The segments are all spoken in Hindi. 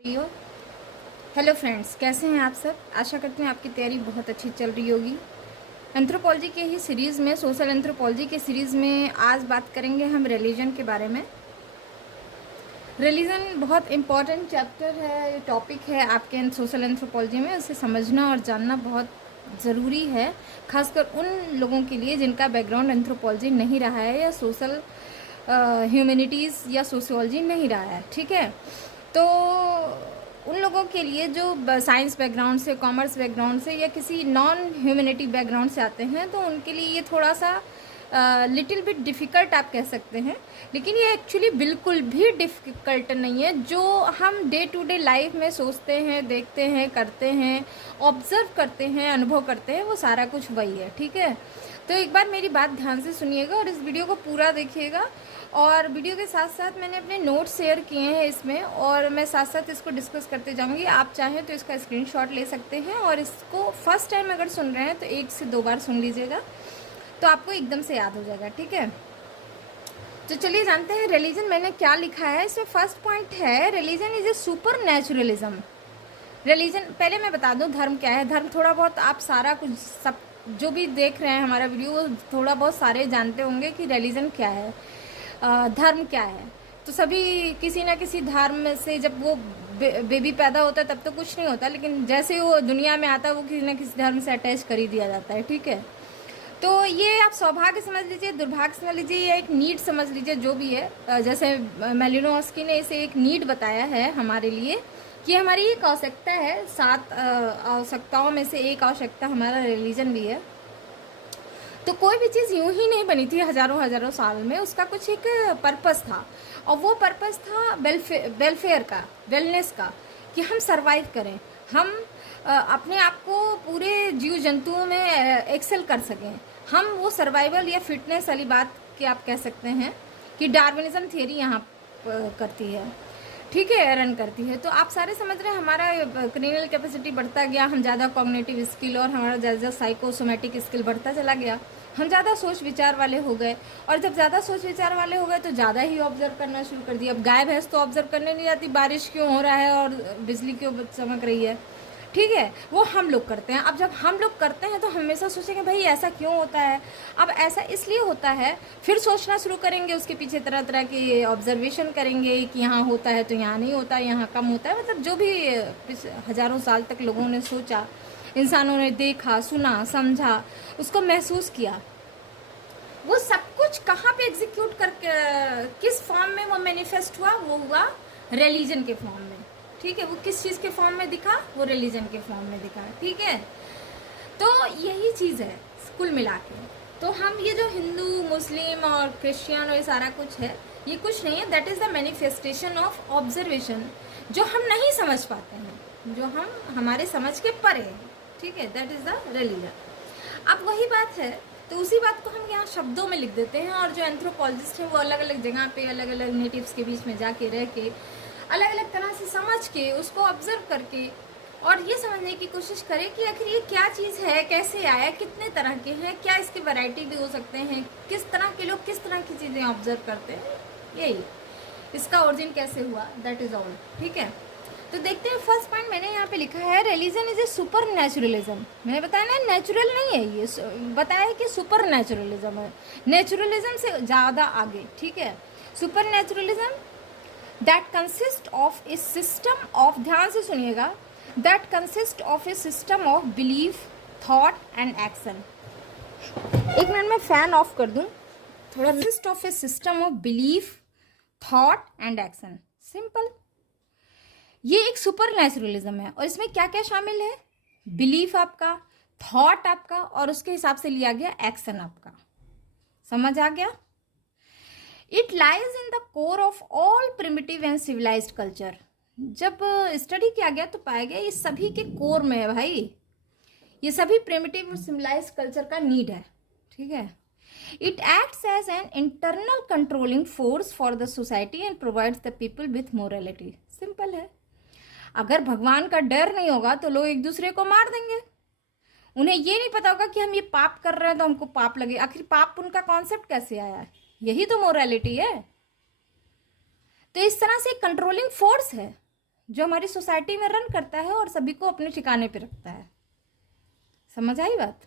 रियो हेलो फ्रेंड्स, कैसे हैं आप सब। आशा करते हैं आपकी तैयारी बहुत अच्छी चल रही होगी। एंथ्रोपोलॉजी के ही सीरीज़ में, सोशल एंथ्रोपोलॉजी के सीरीज़ में आज बात करेंगे हम रिलीजन के बारे में। रिलीजन बहुत इम्पॉर्टेंट चैप्टर है, टॉपिक है आपके सोशल एंथ्रोपोलॉजी में। उसे समझना और जानना बहुत ज़रूरी है, खासकर उन लोगों के लिए जिनका बैकग्राउंड एंथ्रोपोलॉजी नहीं रहा है या सोशल ह्यूमैनिटीज़ या सोशियोलॉजी नहीं रहा है। ठीक है, तो उन लोगों के लिए जो साइंस बैकग्राउंड से, कॉमर्स बैकग्राउंड से या किसी नॉन ह्यूमैनिटी बैकग्राउंड से आते हैं, तो उनके लिए ये थोड़ा सा लिटिल बिट डिफ़िकल्ट आप कह सकते हैं। लेकिन ये एक्चुअली बिल्कुल भी डिफ़िकल्ट नहीं है। जो हम डे टू डे लाइफ में सोचते हैं, देखते हैं, करते हैं, ऑब्ज़र्व करते हैं, अनुभव करते हैं, वो सारा कुछ वही है। ठीक है, तो एक बार मेरी बात ध्यान से सुनिएगा और इस वीडियो को पूरा देखिएगा। और वीडियो के साथ साथ मैंने अपने नोट्स शेयर किए हैं इसमें, और मैं साथ साथ इसको डिस्कस करते जाऊंगी। आप चाहें तो इसका स्क्रीनशॉट ले सकते हैं और इसको फर्स्ट टाइम अगर सुन रहे हैं तो 1 से 2 बार सुन लीजिएगा, तो आपको एकदम से याद हो जाएगा। ठीक है, तो चलिए जानते हैं रिलीजन मैंने क्या लिखा है। इसमें फर्स्ट पॉइंट है, religion is a super naturalism. Religion, पहले मैं बता दूं धर्म क्या है। धर्म थोड़ा बहुत आप सारा कुछ, सब जो भी देख रहे हैं हमारा वीडियो, वो थोड़ा बहुत सारे जानते होंगे कि रिलीजन क्या है, धर्म क्या है। तो सभी किसी ना किसी धर्म से, जब वो बेबी पैदा होता है तब तो कुछ नहीं होता, लेकिन जैसे वो दुनिया में आता है वो किसी ना किसी धर्म से अटैच कर ही दिया जाता है। ठीक है, तो ये आप सौभाग्य समझ लीजिए, दुर्भाग्य समझ लीजिए, या एक नीड समझ लीजिए, जो भी है। जैसे मेलिनोव्स्की ने इसे एक नीड बताया है हमारे लिए, कि हमारी एक आवश्यकता है। 7 आवश्यकताओं में से एक आवश्यकता हमारा रिलीजन भी है। तो कोई भी चीज़ यूं ही नहीं बनी थी हजारों हजारों साल में, उसका कुछ एक पर्पस था, और वो पर्पस था वेलफेयर का, वेलनेस का, कि हम सरवाइव करें, हम अपने आप को पूरे जीव जंतुओं में एक्सेल कर सकें। हम वो सर्वाइवल या फिटनेस वाली बात की आप कह सकते हैं कि डार्विनिज्म थियरी यहाँ करती है। ठीक है, रन करती है। तो आप सारे समझ रहे हैं, हमारा क्रिमिनल कैपेसिटी बढ़ता गया, हम ज़्यादा कॉग्निटिव स्किल और हमारा ज़्यादा साइकोसोमेटिक स्किल बढ़ता चला गया, हम ज़्यादा सोच विचार वाले हो गए। और जब ज़्यादा सोच विचार वाले हो गए तो ज़्यादा ही ऑब्जर्व करना शुरू कर दिया। अब गाय भैंस तो ऑब्जर्व करने नहीं जाती, बारिश क्यों हो रहा है और बिजली क्यों चमक रही है। ठीक है, वो हम लोग करते हैं। अब जब हम लोग करते हैं तो हमेशा सोचेंगे भाई ऐसा क्यों होता है। अब ऐसा इसलिए होता है, फिर सोचना शुरू करेंगे, उसके पीछे तरह तरह की ऑब्जर्वेशन करेंगे कि यहाँ होता है तो यहाँ नहीं होता, यहाँ कम होता है। मतलब जो भी हजारों साल तक लोगों ने सोचा, इंसानों ने देखा, सुना, समझा, उसको महसूस किया, वो सब कुछ कहाँ पे एग्जीक्यूट करके, किस फॉर्म में वो मैनिफेस्ट हुआ, वो हुआ रिलीजन के फॉर्म में। ठीक है, वो किस चीज़ के फॉर्म में दिखा, वो रिलीजन के फॉर्म में दिखा। ठीक है, तो यही चीज़ है कुल मिला के। तो हम ये जो हिंदू, मुस्लिम और क्रिश्चियन और ये सारा कुछ है, ये कुछ नहीं है, that is the manifestation of observation, जो हम नहीं समझ पाते हैं, जो हम हमारे समझ के परे हैं। ठीक है, दैट इज़ द रिलीजन। अब वही बात है, तो उसी बात को हम यहाँ शब्दों में लिख देते हैं, और जो एंथ्रोपोलॉजिस्ट हैं वो अलग अलग जगह पे, अलग अलग नेटिव्स के बीच में जाके रह के, अलग अलग तरह से समझ के, उसको ऑब्जर्व करके, और ये समझने की कोशिश करें कि आखिर ये क्या चीज़ है, कैसे आया, कितने तरह के हैं, क्या इसके वैरायटी भी हो सकते हैं, किस तरह के लोग किस तरह की चीज़ें ऑब्जर्व करते हैं, यही इसका ओरिजिन कैसे हुआ, दैट इज़ ऑल। ठीक है, तो देखते हैं। फर्स्ट पॉइंट मैंने यहाँ पे लिखा है, religion is a super naturalism. मैंने बताया ना, नेचुरल नहीं है ये, बताया है कि सुपर नेचुरलिज्म है, नेचुरलिज्म से ज़्यादा आगे। ठीक है, super naturalism that consist of A system of, ध्यान से सुनिएगा, that consist of A system of belief, thought and action. एक मिनट में फैन ऑफ कर दूं थोड़ा। Consist of A system of belief, thought and action, simple. ये एक सुपर नेचुरलिज्म है, और इसमें क्या क्या शामिल है, बिलीफ आपका, थॉट आपका, और उसके हिसाब से लिया गया एक्शन आपका। समझ आ गया। It lies in the core of all primitive and civilised culture. जब स्टडी किया गया तो पाया गया ये सभी के कोर में है भाई, ये सभी प्रिमिटिव और सिविलाइज्ड कल्चर का नीड है। ठीक है, it acts as an internal controlling force for the society and provides the people with morality. Simple है, अगर भगवान का डर नहीं होगा तो लोग एक दूसरे को मार देंगे। उन्हें ये नहीं पता होगा कि हम ये पाप कर रहे हैं तो हमको पाप लगे। आखिर पाप उनका कॉन्सेप्ट कैसे आया, यही तो मोरालिटी है। तो इस तरह से कंट्रोलिंग फोर्स है जो हमारी सोसाइटी में रन करता है और सभी को अपने ठिकाने पे रखता है। समझ आई बात?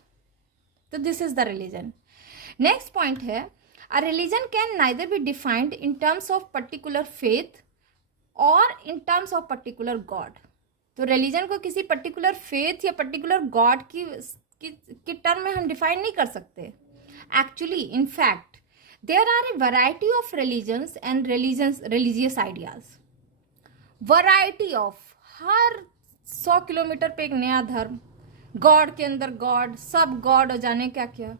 तो this is the religion. Next point है, a religion can neither be defined in terms of particular faith और in terms of particular god. तो रिलीजन को किसी पर्टिकुलर फेथ या पर्टिकुलर गॉड की टर्म में हम डिफाइन नहीं कर सकते। Actually in fact there are a variety of religions and religious ideas. Variety of, हर 100 किलोमीटर पे एक नया धर्म, गॉड के अंदर गॉड, सब गॉड हो जाने क्या क्या।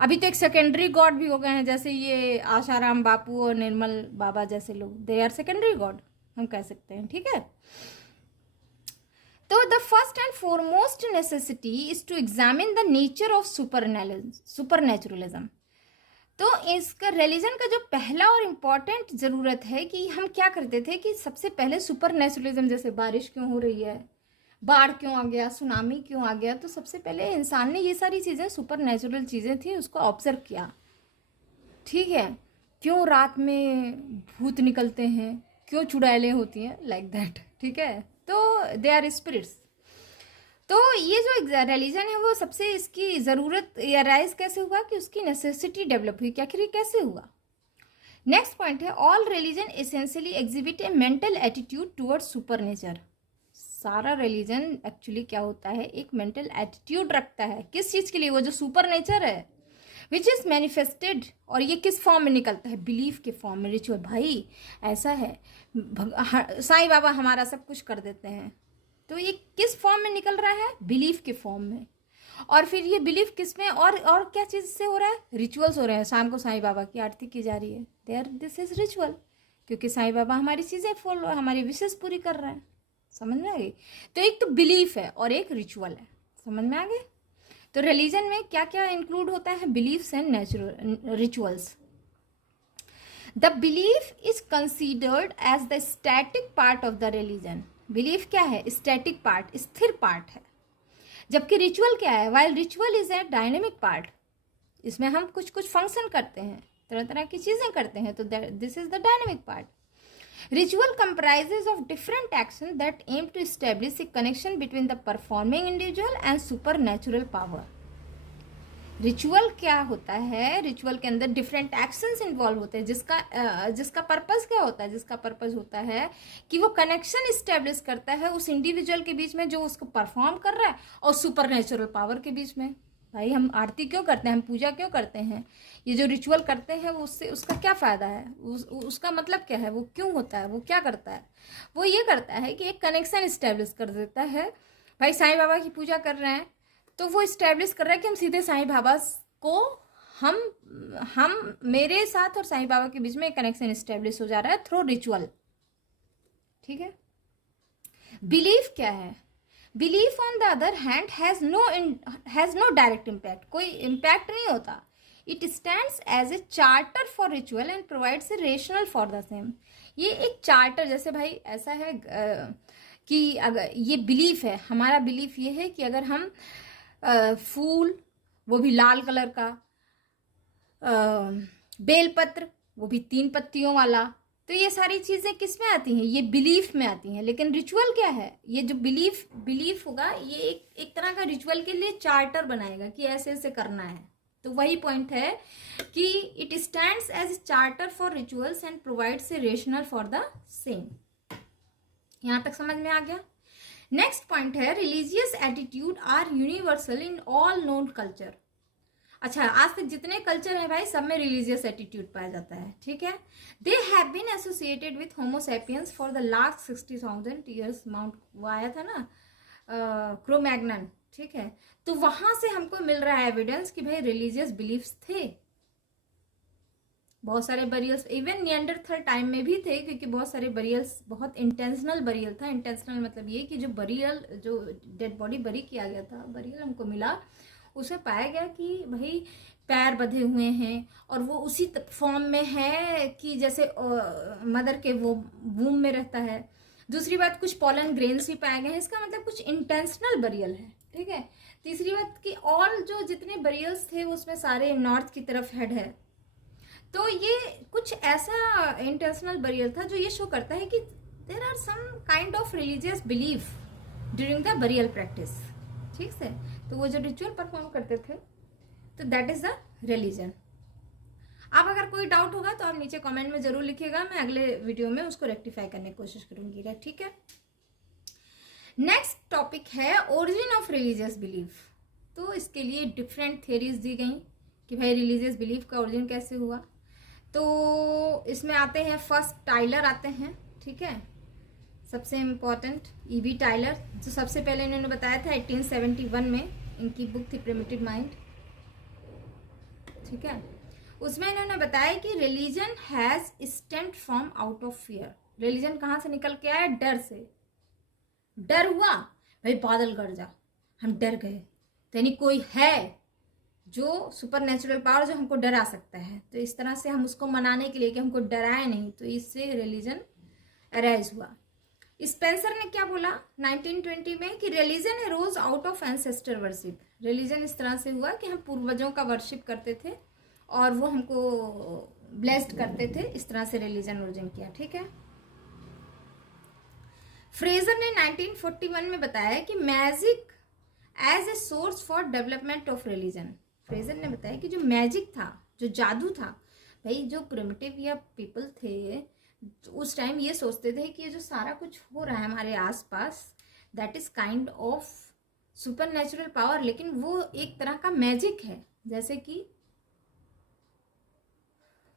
अभी तो एक सेकेंडरी गॉड भी हो गए हैं, जैसे ये आशाराम बापू और निर्मल बाबा जैसे लोग, दे आर सेकेंडरी गॉड हम कह सकते हैं। ठीक है, तो the first and foremost necessity is to examine the nature of supernaturalism. तो इसका रिलीजन का जो पहला और इम्पॉर्टेंट ज़रूरत है कि हम क्या करते थे कि सबसे पहले सुपरनेचुरलिज्म, जैसे बारिश क्यों हो रही है, बाढ़ क्यों आ गया, सुनामी क्यों आ गया, तो सबसे पहले इंसान ने ये सारी चीज़ें, सुपरनेचुरल चीज़ें थी, उसको ऑब्जर्व किया। ठीक है, क्यों रात में भूत निकलते हैं, क्यों चुड़ैलें होती हैं, लाइक दैट। ठीक है, तो दे आर स्पिरिट्स। तो ये जो रिलीजन है वो सबसे, इसकी ज़रूरत या राइज कैसे हुआ कि उसकी नेसेसिटी डेवलप हुई, क्या आखिर कैसे हुआ। नेक्स्ट पॉइंट है, all religion essentially exhibit A mental attitude towards super nature. सारा रिलीजन एक्चुअली क्या होता है, एक मेंटल एटीट्यूड रखता है किस चीज़ के लिए, वो जो सुपर नेचर है विच इज़ मैनिफेस्टेड। और ये किस फॉर्म में निकलता है, बिलीफ के फॉर्म में, रिचुअल। भाई ऐसा है, साईं बाबा हमारा सब कुछ कर देते हैं, तो ये किस फॉर्म में निकल रहा है, बिलीफ के फॉर्म में। और फिर ये बिलीफ किस में और क्या चीज़ से हो रहा है, रिचुअल्स हो रहे हैं। शाम को साईं बाबा की आरती की जा रही है, देयर दिस इज रिचुअल, क्योंकि साईं बाबा हमारी चीज़ें फॉलो, हमारी विशेष पूरी कर रहे हैं। समझ में आ गई? तो एक तो बिलीफ है और एक रिचुअल है। समझ में आ गई? तो रिलीजन में क्या क्या इंक्लूड होता है, beliefs and natural rituals. The belief is considered as the static part of the religion. Belief क्या है, स्टैटिक पार्ट, स्थिर पार्ट है। जबकि रिचुअल क्या है, while ritual is a dynamic part, इसमें हम कुछ कुछ फंक्शन करते हैं, तरह तरह की चीजें करते हैं, तो this is the dynamic part. Ritual comprises of different actions that aim to establish a connection between the performing individual and supernatural power. Ritual क्या होता है, रिचुअल के अंदर डिफरेंट एक्शंस इन्वॉल्व होते हैं, जिसका पर्पस क्या होता है, जिसका पर्पस होता है कि वो कनेक्शन इस्टेब्लिश करता है उस इंडिविजुअल के बीच में जो उसको परफॉर्म कर रहा है और सुपरनेचुरल पावर के बीच में। भाई हम आरती क्यों करते हैं, हम पूजा क्यों करते हैं, ये जो रिचुअल करते हैं वो उससे उसका क्या फ़ायदा है, उसका मतलब क्या है, वो क्यों होता है, वो क्या करता है, वो ये करता है कि एक कनेक्शन इस्टेब्लिश कर देता है। भाई साईं बाबा की पूजा कर रहे हैं तो वो इस्टेब्लिश कर रहा है कि हम सीधे साईं बाबा को, हम मेरे साथ और साईं बाबा के बीच में एक कनेक्शन इस्टेब्लिश हो जा रहा है थ्रू रिचुअल। ठीक है, बिलीफ क्या है, belief on the other hand has no direct impact, कोई इम्पैक्ट नहीं होता। It stands as a charter for ritual and provides a rational for the same. ये एक चार्टर, जैसे भाई ऐसा है कि अगर ये बिलीफ है, हमारा बिलीफ ये है कि अगर हम फूल, वो भी लाल कलर का, बेलपत्र वो भी 3 पत्तियों वाला, तो ये सारी चीज़ें किस में आती हैं, ये बिलीफ में आती हैं। लेकिन रिचुअल क्या है, ये जो बिलीफ होगा ये एक तरह का रिचुअल के लिए चार्टर बनाएगा कि ऐसे ऐसे करना है। तो वही पॉइंट है कि it stands as charter for rituals and provides a rational for the same. यहाँ तक समझ में आ गया? नेक्स्ट पॉइंट है, religious attitude are universal in all known culture. अच्छा, आज तक जितने कल्चर है भाई सब में रिलीजियस एटीट्यूड पाया जाता है। ठीक है, they have been associated with homo sapiens for the last 60,000 years. माउंट वो आया था ना, क्रो-मैग्नन। ठीक है, तो वहां से हमको मिल रहा है एविडेंस कि भाई रिलीजियस बिलीफ्स थे। बहुत सारे बरियल्स इवन निएंडरथल टाइम में भी थे, क्योंकि बहुत सारे बरियल्स बहुत इंटेंशनल बरियल था। इंटेंशनल मतलब ये कि जो बरियल, जो डेड बॉडी बरी किया गया था, बरियल हमको मिला, उसमें पाया गया कि भाई पैर बंधे हुए हैं और वो उसी फॉर्म में है कि जैसे मदर के वो वूम में रहता है। दूसरी बात, कुछ पॉलन ग्रेन्स भी पाए गए हैं, इसका मतलब कुछ इंटेंशनल बरियल है। ठीक है, तीसरी बात कि ऑल जो जितने बरियल्स थे उसमें सारे नॉर्थ की तरफ हेड है, तो ये कुछ ऐसा इंटेंशनल बरियल था जो ये शो करता है कि there are some kind of religious belief during the burial practice, ठीक है। तो वो जो रिचुअल परफॉर्म करते थे, तो दैट इज द रिलीजन। अब अगर कोई डाउट होगा तो आप नीचे कमेंट में जरूर लिखिएगा, मैं अगले वीडियो में उसको रेक्टिफाई करने की कोशिश करूंगी, ठीक है। नेक्स्ट टॉपिक है ओरिजिन ऑफ रिलीजियस बिलीफ। तो इसके लिए डिफरेंट थियरीज दी गई कि भाई रिलीजियस बिलीफ का ओरिजिन कैसे हुआ। तो इसमें आते हैं फर्स्ट टाइलर आते हैं, ठीक है, सबसे इम्पोर्टेंट ईवी टाइलर, जो सबसे पहले इन्होंने बताया था 1871 में, इनकी बुक थी प्रिमिटिव माइंड, ठीक है। उसमें इन्होंने बताया कि religion has stemmed from out of fear. Religion कहाँ से निकल के आया? डर से। डर हुआ, भाई बादल गरजा, हम डर गए, तो यानी कोई है जो सुपर नेचुरल पावर जो हमको डरा सकता है, तो इस तरह से हम उसको मनाने के लिए कि हमको डराए नहीं, तो इससे रिलीजन अराइज हुआ। स्पेंसर ने क्या बोला 1920 में कि religion arose out of ancestor worship. Religion इस तरह से हुआ कि हम पूर्वजों का वर्शिप करते थे और वो हमको ब्लेस्ड करते थे, इस तरह से रिलीजन ओरिजिन किया, ठीक है। फ्रेजर ने 1941 में बताया कि magic as a source for development of religion. Frazer ने बताया कि जो मैजिक था, जो जादू था, भाई जो प्रिमिटिव या पीपल थे उस टाइम ये सोचते थे कि ये जो सारा कुछ हो रहा है हमारे आसपास, that is kind of super natural power, लेकिन वो एक तरह का मैजिक है।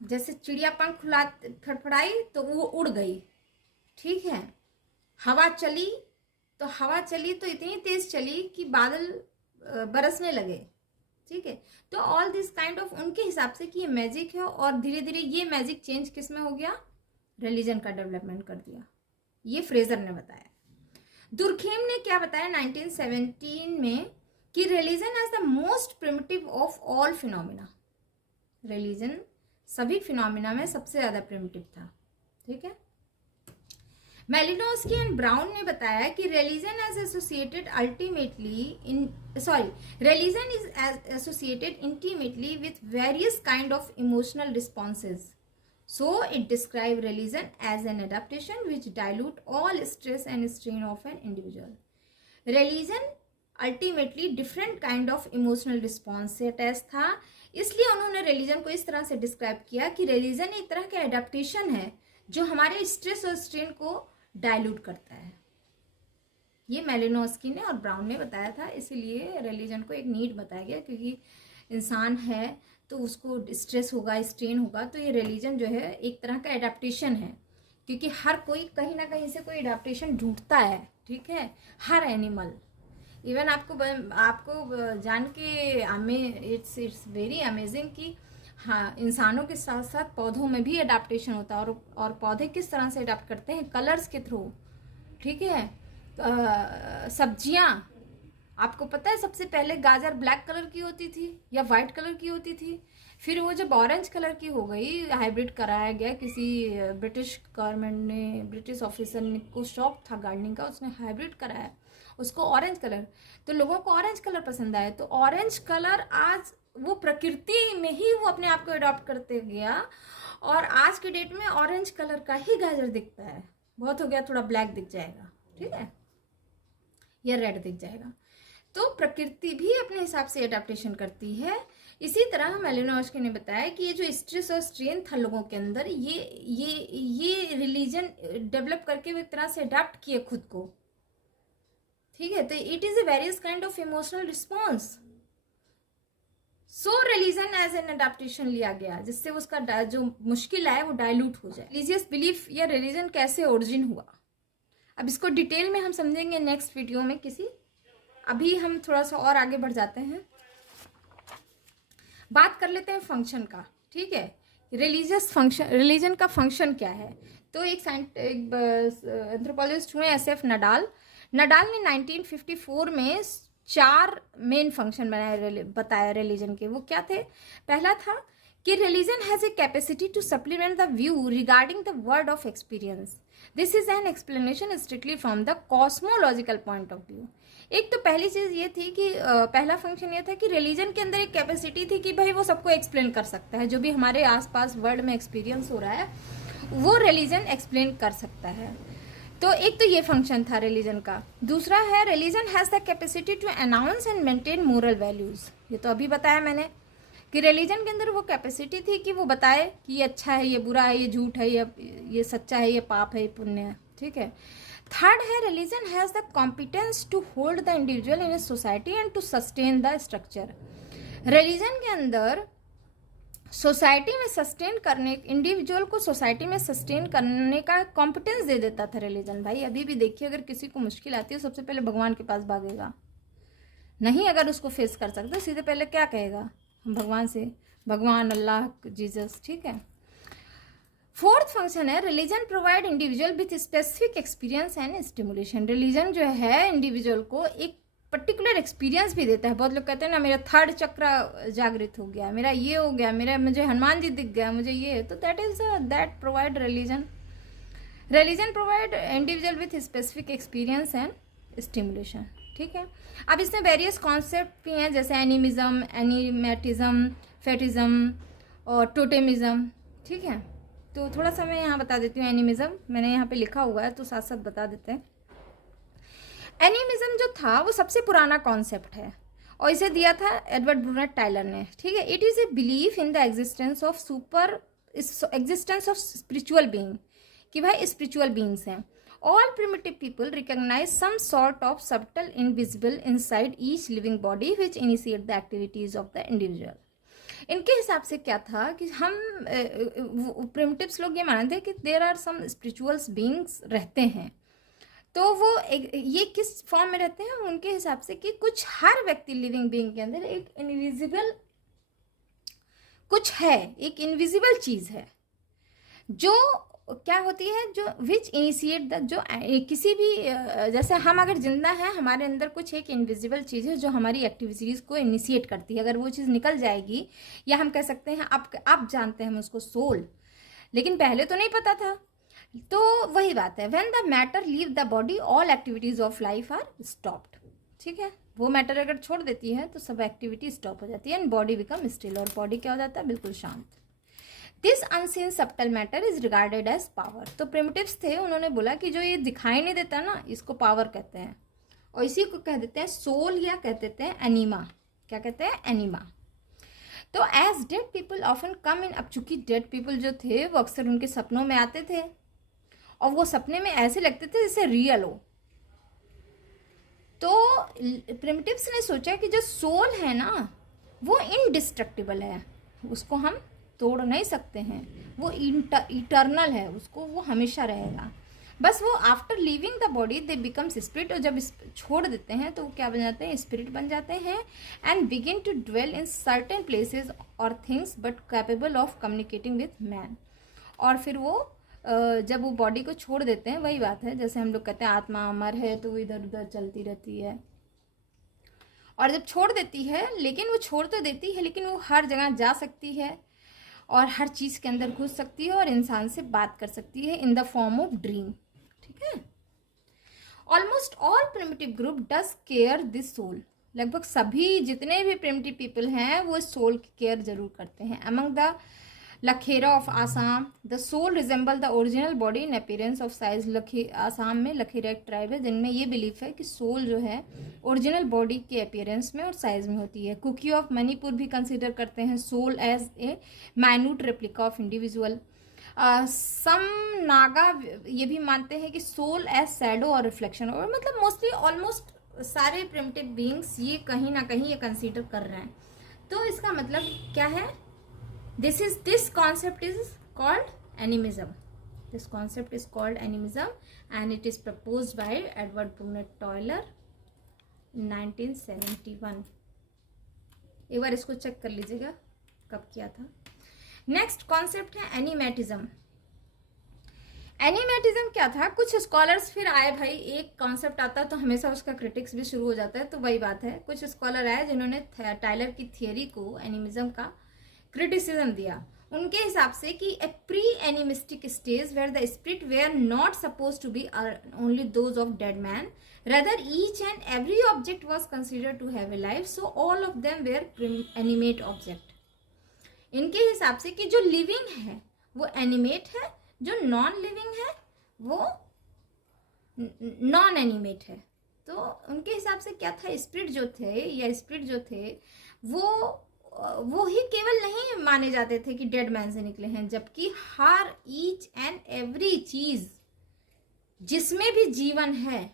जैसे चिड़िया पंख खुला फड़फड़ाई तो वो उड़ गई, ठीक है। हवा चली तो इतनी तेज चली कि बादल बरसने लगे, ठीक है। तो ऑल दिस काइंड ऑफ उनके हिसाब से कि ये मैजिक है, और धीरे धीरे ये मैजिक चेंज किस में हो गया? रिलीजन का डेवलपमेंट कर दिया, ये फ्रेजर ने बताया। दुर्खेम ने क्या बताया 1917 में कि religion as the most primitive of all phenomena. Religion सभी फिनोमिना में सबसे ज्यादा प्रिमिटिव था, ठीक है। मेलिनोस्की एंड ब्राउन ने बताया कि religion is associated intimately with various kind of emotional responses, so it describe religion as an adaptation which dilute all stress and strain of an individual. Religion ultimately different kind of emotional response से अटैच था, इसलिए उन्होंने रिलीजन को इस तरह से डिस्क्राइब किया कि रिलीजन एक तरह का एडेप्टेशन है जो हमारे स्ट्रेस और स्ट्रेन को डाइल्यूट करता है। ये मेलिनोस्की ने और ब्राउन ने बताया था, इसीलिए रिलीजन को एक नीड बताया गया, क्योंकि इंसान है तो उसको स्ट्रेस होगा, स्ट्रेन होगा, तो ये रिलीजन जो है एक तरह का एडेप्टेशन है, क्योंकि हर कोई कहीं ना कहीं से कोई एडेप्टेशन ढूंढता है, ठीक है। हर एनिमल, इवन आपको जान के इट्स वेरी अमेजिंग कि हाँ, इंसानों के साथ साथ पौधों में भी एडेप्टेशन होता है, और पौधे किस तरह से एडेप्ट करते हैं? कलर्स के थ्रू, ठीक है। सब्जियां, आपको पता है सबसे पहले गाजर ब्लैक कलर की होती थी या वाइट कलर की होती थी, फिर वो जब ऑरेंज कलर की हो गई, हाइब्रिड कराया गया, किसी ब्रिटिश गवर्नमेंट ने, ब्रिटिश ऑफिसर ने, को शौक था गार्डनिंग का, उसने हाइब्रिड कराया उसको ऑरेंज कलर, तो लोगों को ऑरेंज कलर पसंद आया, तो ऑरेंज कलर आज वो प्रकृति में ही वो अपने आप को अडॉप्ट करते गया, और आज के डेट में ऑरेंज कलर का ही गाजर दिखता है। बहुत हो गया, थोड़ा ब्लैक दिख जाएगा, ठीक है, या रेड दिख जाएगा। तो प्रकृति भी अपने हिसाब से एडेप्टेशन करती है। इसी तरह मेलिनोस्की ने बताया कि ये जो स्ट्रेस और स्ट्रेन था लोगों के अंदर, ये रिलीजन डेवलप करके वो एक तरह से अडेप्ट किए खुद को, ठीक है। तो it is a various kind of emotional response, so religion as an adaptation लिया गया, जिससे उसका जो मुश्किल है वो डाइल्यूट हो जाए। रिलीजियस बिलीफ या रिलीजन कैसे ओरिजिन हुआ, अब इसको डिटेल में हम समझेंगे नेक्स्ट वीडियो में किसी। अभी हम थोड़ा सा और आगे बढ़ जाते हैं, बात कर लेते हैं फंक्शन का, ठीक है। रिलीजियस फंक्शन, रिलीजन का फंक्शन क्या है? तो एक एंथ्रोपोलॉजिस्ट हुए SF नडाल ने 1954 में 4 मेन फंक्शन बताया रिलीजन के। वो क्या थे? पहला था कि religion has a capacity to supplement the view regarding the world of experience. This is an explanation strictly from the cosmological point of view. एक तो पहली चीज ये थी कि पहला फंक्शन ये था कि रिलीजन के अंदर एक कैपेसिटी थी कि भाई वो सबको एक्सप्लेन कर सकता है, जो भी हमारे आसपास वर्ल्ड में एक्सपीरियंस हो रहा है वो रिलीजन एक्सप्लेन कर सकता है। तो एक तो ये फंक्शन था रिलीजन का। दूसरा है religion has the capacity to announce and maintain moral values. ये तो अभी बताया मैंने कि रिलीजन के अंदर वो कैपेसिटी थी कि वो बताए कि ये अच्छा है, ये बुरा है, ये झूठ है, ये सच्चा है, ये पाप है, ये पुण्य है, ठीक है। थर्ड है religion has the competence to hold the individual in a society and to sustain the structure. Religion के अंदर सोसाइटी में सस्टेन करने, इंडिविजुअल को सोसाइटी में सस्टेन करने का कॉम्पिटेंस दे देता था रिलीजन। भाई अभी भी देखिए, अगर किसी को मुश्किल आती है सबसे पहले भगवान के पास भागेगा, नहीं अगर उसको फेस कर सकते सीधे पहले क्या कहेगा, हम भगवान से, भगवान, अल्लाह, जीसस, ठीक है। फोर्थ फंक्शन है religion provide individual with specific experience and stimulation. Religion जो है इंडिविजुअल को एक पर्टिकुलर एक्सपीरियंस भी देता है। बहुत लोग कहते हैं ना मेरा थर्ड चक्र जागृत हो गया, मेरा ये हो गया, मुझे हनुमान जी दिख गया, मुझे ये, तो that provide religion provide individual with specific experience and stimulation, ठीक है। अब इसमें वेरियस कॉन्सेप्ट भी हैं, जैसे एनिमिज्म, एनिमेटिज्म, फेटिज्म और टोटेमिज्म, ठीक है। तो थोड़ा सा मैं यहाँ बता देती हूँ। एनिमिज्म मैंने यहाँ पे लिखा हुआ है तो साथ साथ बता देते हैं। एनिमिज्म जो था वो सबसे पुराना कॉन्सेप्ट है और इसे दिया था एडवर्ड ब्रूनर टायलर ने, ठीक है। It is a belief in the existence of spiritual being, कि भाई स्पिरिचुअल बीइंग्स हैं। All primitive people recognise some sort of subtle invisible inside each living body which initiate the activities of the individual. इनके हिसाब से क्या था कि हम प्रिमिटिव्स लोग ये मानते थे कि there are some spirituals beings रहते हैं। तो वो ये किस फॉर्म में रहते हैं उनके हिसाब से कि कुछ हर व्यक्ति लिविंग बीइंग के अंदर एक इनविजिबल कुछ है, एक इनविजिबल चीज़ है जो क्या होती है, जो विच इनिशिएट द, जो किसी भी जैसे हम अगर जिंदा हैं हमारे अंदर कुछ एक इनविजिबल चीज़ है जो हमारी एक्टिविटीज़ को इनिशिएट करती है। अगर वो चीज़ निकल जाएगी, या हम कह सकते हैं आप जानते हैं हम उसको सोल, लेकिन पहले तो नहीं पता था। तो वही बात है, when the matter leave the body all activities of life are stopped, ठीक है। वो मैटर अगर छोड़ देती है तो सब एक्टिविटी स्टॉप हो जाती है एंड बॉडी बिकम स्टिल, और बॉडी क्या हो जाता है, बिल्कुल शांत। This unseen subtle matter is regarded as power. तो प्रिमिटिव्स थे, उन्होंने बोला कि जो ये दिखाई नहीं देता ना, इसको पावर कहते हैं, और इसी को कह देते हैं सोल, या कह देते हैं एनिमा। क्या कहते हैं, एनिमा। तो as dead people often come in, अब चूंकि डेड पीपल जो थे वो अक्सर उनके सपनों में आते थे और वो सपने में ऐसे लगते थे जैसे रियल हो। तो प्रिमिटिव्स ने सोचा कि जो सोल है ना वो इनडिस्ट्रक्टिबल है, उसको हम तोड़ नहीं सकते हैं, वो इटर्नल है, उसको वो हमेशा रहेगा। बस वो after living the body they becomes spirit, और जब छोड़ देते हैं तो वो क्या बन जाते हैं, स्पिरिट बन जाते हैं and begin to dwell in certain places और things but capable of communicating with man. और फिर वो जब वो बॉडी को छोड़ देते हैं, वही बात है जैसे हम लोग कहते हैं आत्मा अमर है तो वो इधर उधर चलती रहती है, और जब छोड़ देती है, लेकिन वो छोड़ तो देती है लेकिन वो हर जगह जा सकती है और हर चीज़ के अंदर घुस सकती है और इंसान से बात कर सकती है in the form of dream, ठीक है। Almost all primitive group does care this soul. लगभग सभी जितने भी प्रिमिटिव पीपल हैं वो सोल की केयर जरूर करते हैं। Among the Lakhera of Assam the soul resemble the original body in appearance of size. Assam में लखेरा एक ट्राइब है जिनमें ये बिलीफ है कि सोल जो है ओरिजिनल बॉडी के अपीयरेंस में और साइज में होती है। कुकी ऑफ मणिपुर भी कंसिडर करते हैं soul as a minute replica of individual. Some Naga ये भी मानते हैं कि सोल एज शैडो और रिफ्लेक्शन, और मतलब मोस्टली ऑलमोस्ट सारे प्रिमिटिव बीइंग्स ये कहीं ना कहीं ये कंसिडर कर रहे हैं। तो इसका मतलब क्या है, this concept is called animism. This concept is called animism and it is proposed by Edward Brunner Taylor in 1971. एक बार इसको चेक कर लीजिएगा कब किया था। नेक्स्ट कॉन्सेप्ट है एनिमेटिज्म। एनिमेटिज्म क्या था, कुछ स्कॉलर्स फिर आए, भाई एक कॉन्सेप्ट आता है तो हमेशा उसका क्रिटिक्स भी शुरू हो जाता है, तो वही बात है, कुछ स्कॉलर आए जिन्होंने टाइलर की थियोरी को, एनिमिज्म का क्रिटिसिज्म दिया। उनके हिसाब से कि a pre animistic stage where the spirit were not suppose to be only those of dead man, rather each and every object was considered to have a life, so all of them were animate object. इनके हिसाब से कि जो लिविंग है वो एनिमेट है, जो नॉन लिविंग है वो नॉन एनिमेट है। तो उनके हिसाब से क्या था, स्पिरिट जो थे या स्पिरिट जो थे वो ही केवल नहीं माने जाते थे कि डेड मैन से निकले हैं, जबकि हर ईच एंड एवरी चीज जिसमें भी जीवन है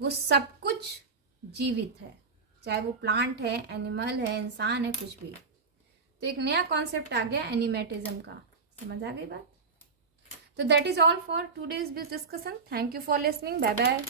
वो सब कुछ जीवित है, चाहे वो प्लांट है, एनिमल है, इंसान है, कुछ भी। तो एक नया कॉन्सेप्ट आ गया एनिमेटिज्म का। समझ आ गई बात? तो that is all for today's discussion. Thank you for listening. Bye bye.